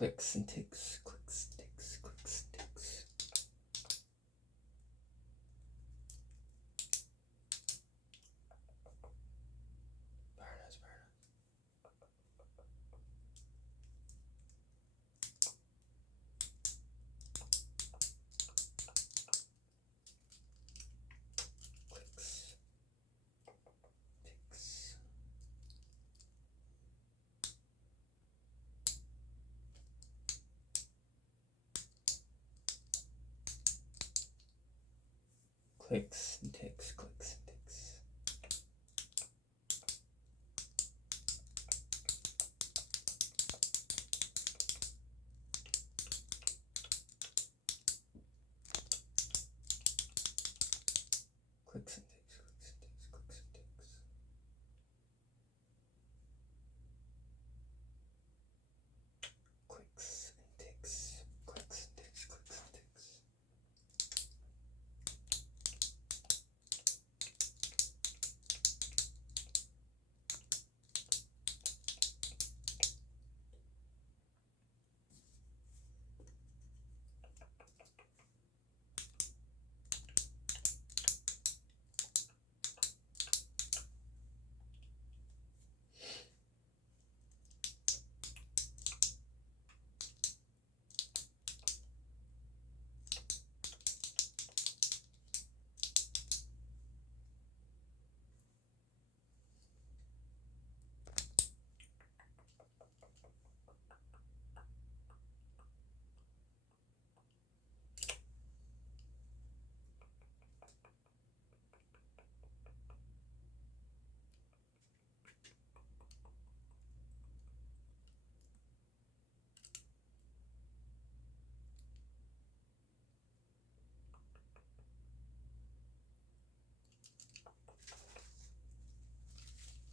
Clicks and ticks, clicks, ticks, clicks, ticks. Burn us, burn us. Clicks, ticks. Clicks and ticks, clicks and ticks. Clicks and ticks, clicks and ticks, clicks and ticks. Clicks and ticks, clicks and ticks, clicks and ticks.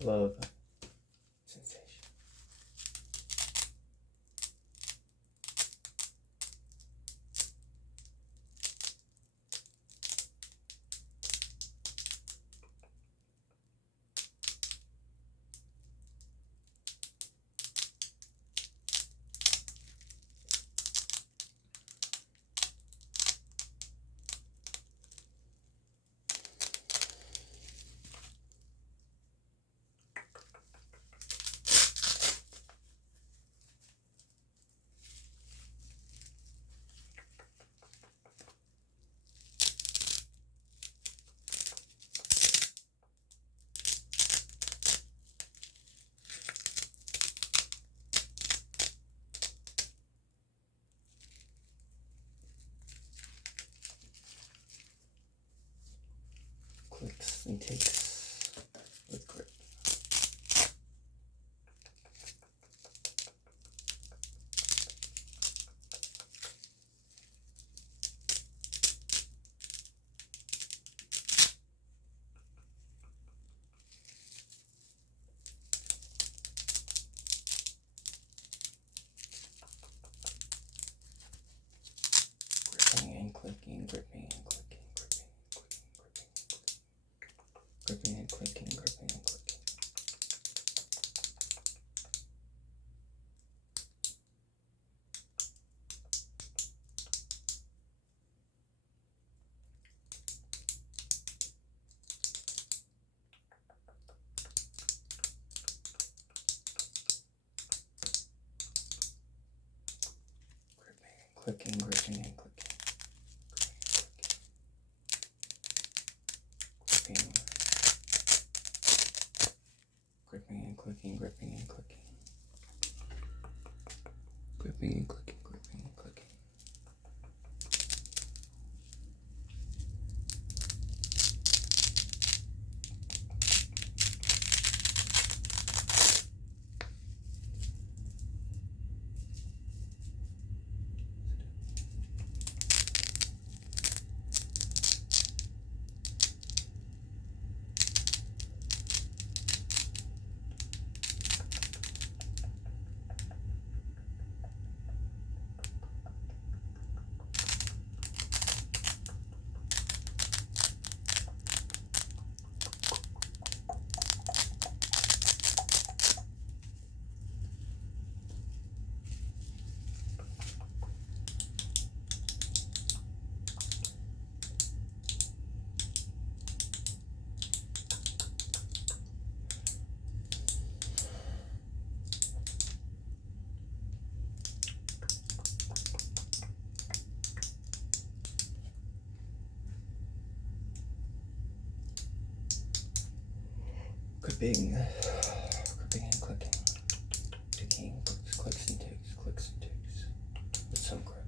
Love sensation. Clicks and ticks with grip. Gripping and clicking, gripping and clicking, gripping and clicking, gripping and clicking. Clicking, gripping and clicking. Gripping and clicking, gripping and clicking. Gripping and clicking, gripping and clicking. Gripping and clicking. Ticking, clicks and ticks with some grip.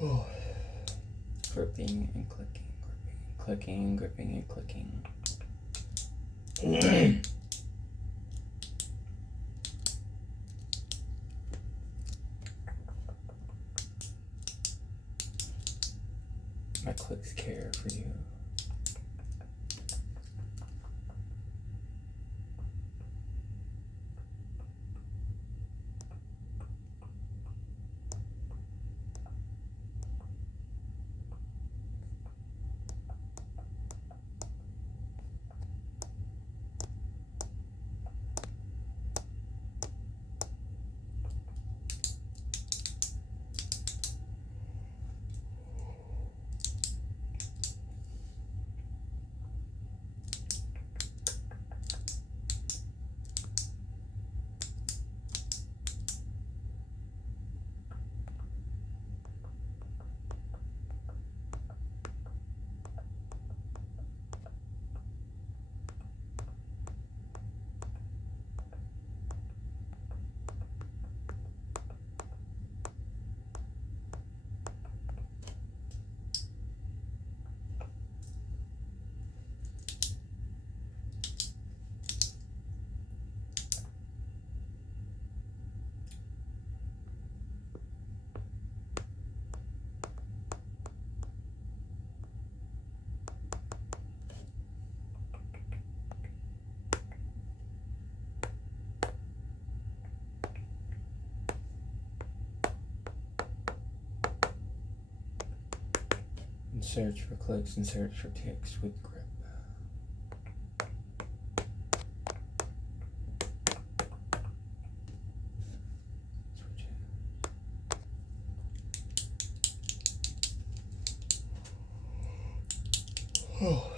Oh. Gripping and clicking, gripping and clicking. My clicks care for you. And search for clicks and search for ticks with grip. Oh.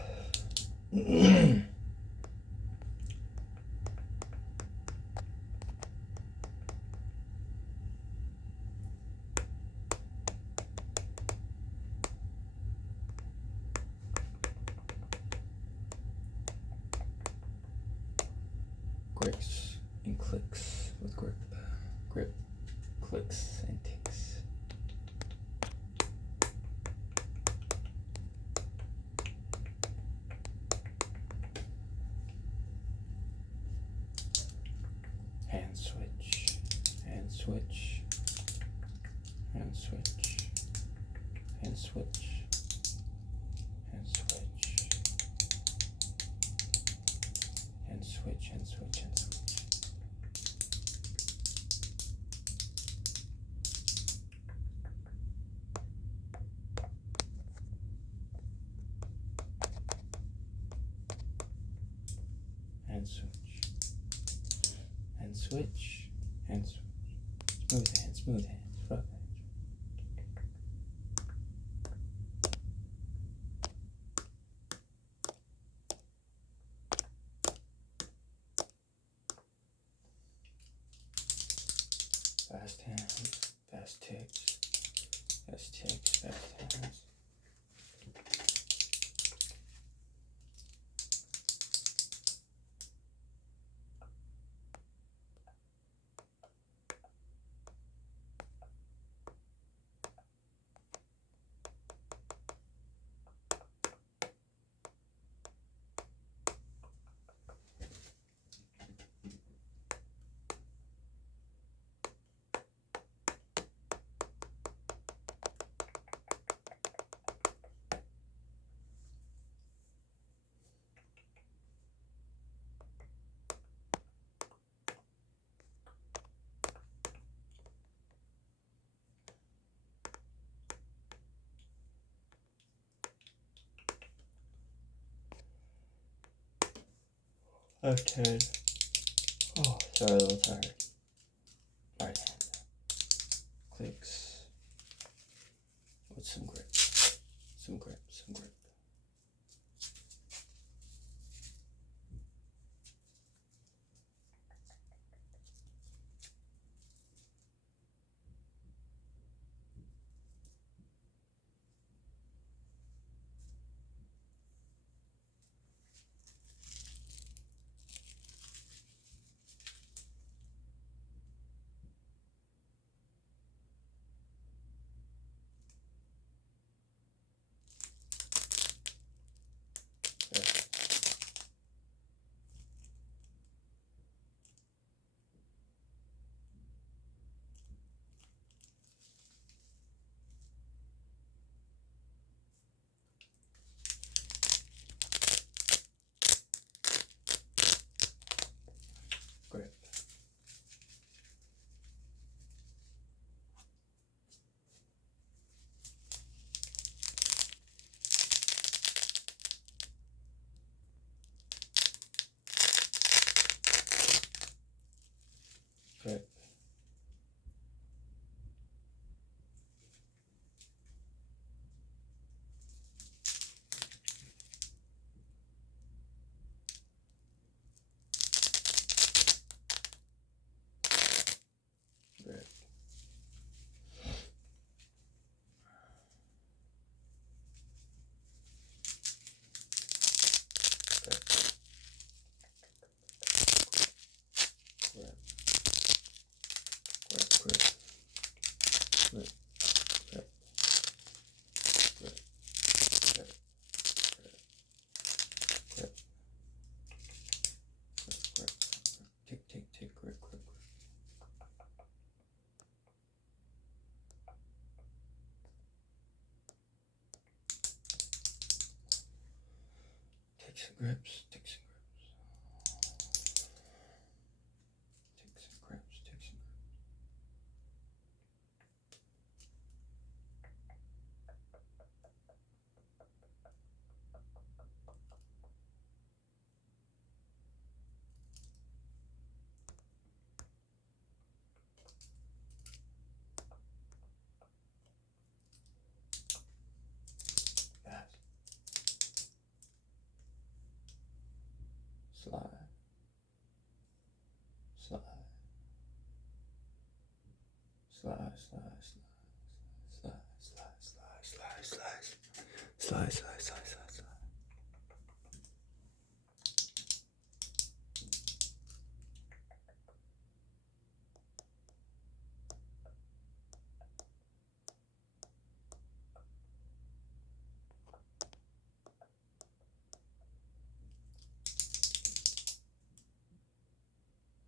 Grips and clicks with grip. Grip, clicks, and ticks. Hand switch, hand switch, hand switch, hand switch, hand switch, hand switch, hand switch, hand switch. And switch, and switch, and switch. Smooth hands, rough hands. Fast hands, fast ticks, fast ticks, fast hands. Left hand. Oh, sorry, a little tired. Right hand. Clicks. With some grip. Some grip, some grip. Grip. Grip. Grip. Grip. Grip. Grip. Grip. Grip. Grip. Grip. Grip. Grip. Tick, tick, tick. Grip, grip, grip. Ticks and grips. Ticks and grips. Ticks and grips. Ticks and grips. Fast. Slide. Slide. Slide, slide, slide. Slide, slide, slide, slide, slide. Slide, slide, slide, slide, slide.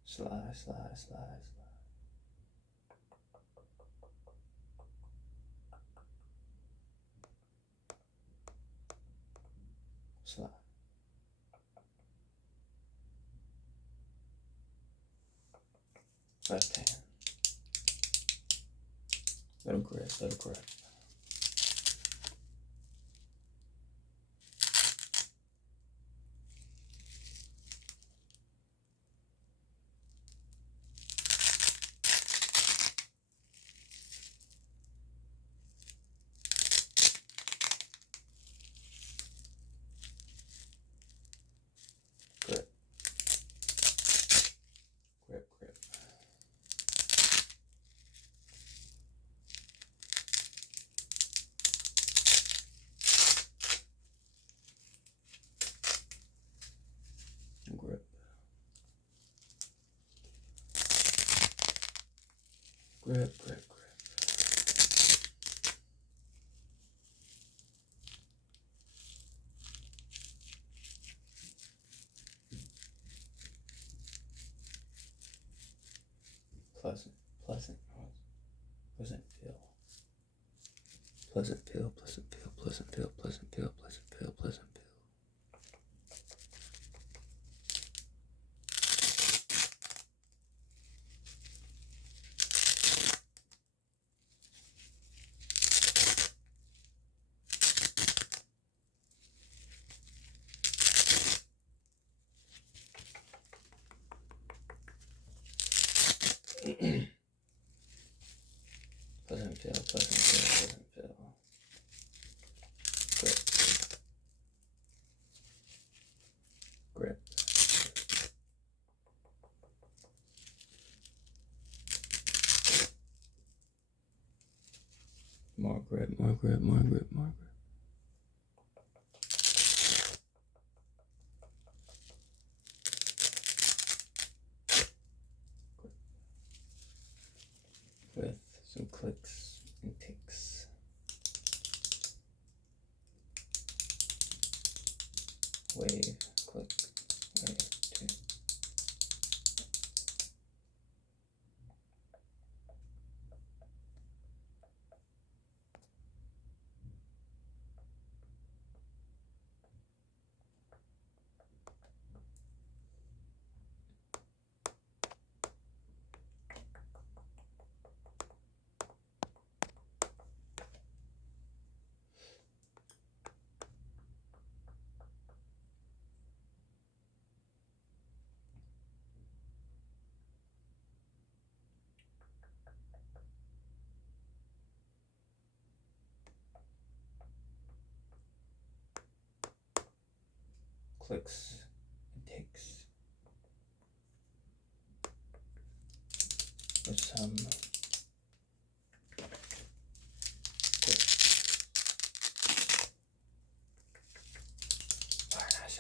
Slide, slide, slide, slide. Slide. Left hand. Let him grip, let him grip. Grip. Grip, grip. Grip. Grip, grip, grip. Pleasant, pleasant, pleasant feel. Pleasant feel, pleasant feel, pleasant feel, pleasant feel, pleasant feel, pleasant feel. pleasant feel, grip, more grip, more grip, more grip, more grip. With some clicks and ticks. Wave, click, wave, tick. Clicks and ticks. With some very nice